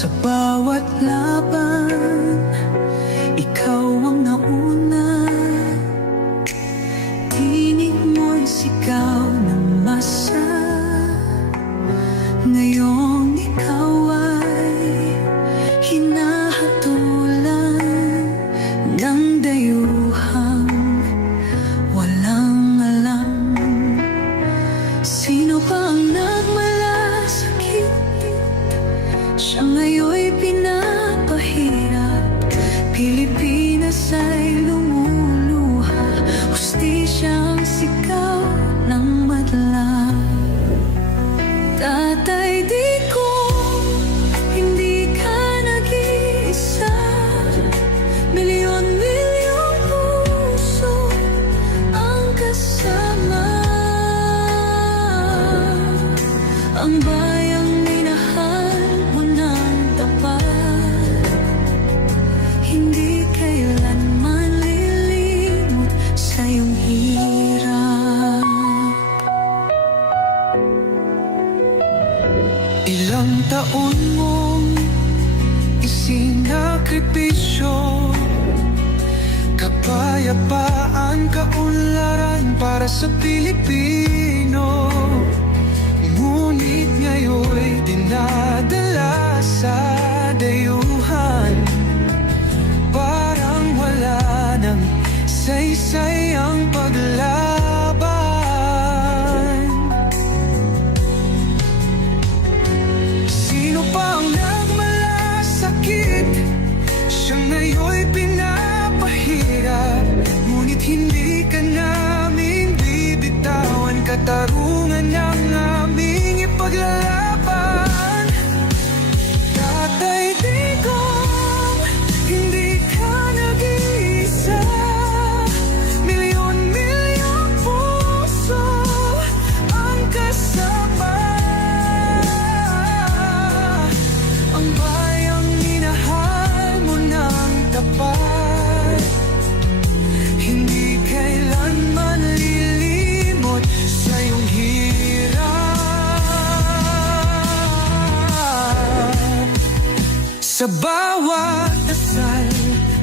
Sa bawat laban Ikaw ang nauna. Tinig mo'y sigaw ng masa. Ngayong ikaw ay Hinahatulan ng dayuhang Walang alam Sino pa ang nagmahal siya ngayo'y pinapahirap. Pilipinas ay lumuluha. Justisya ang sigaw ng madla. Tatay di ko Hindi ka nag-iisa. Milyon-milyong Ang kasama. Ang Ilang taon mong isinakripisyo? Kapayapaan, kaunlaran para sa Pilipino. Ngunit ngayon'y dinadala sa dayuhan. Parang wala nang saysay ang paglaban Katarungan ng Sa bawat dasal,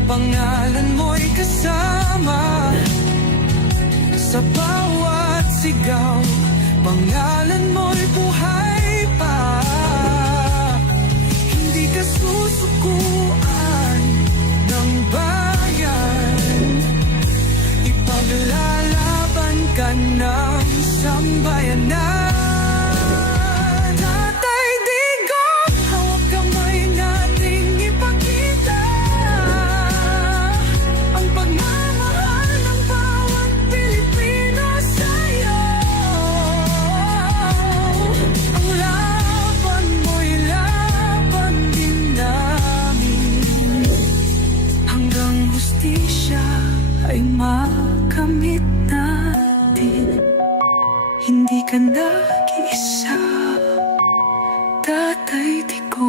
pangalan mo'y kasama. Sa bawat sigaw, pangalan mo'y buhay pa. Hindi ka susukuan ng bayan. Ipaglalaban ka ng sambayanan hindi ka nag-isa Tatay di ko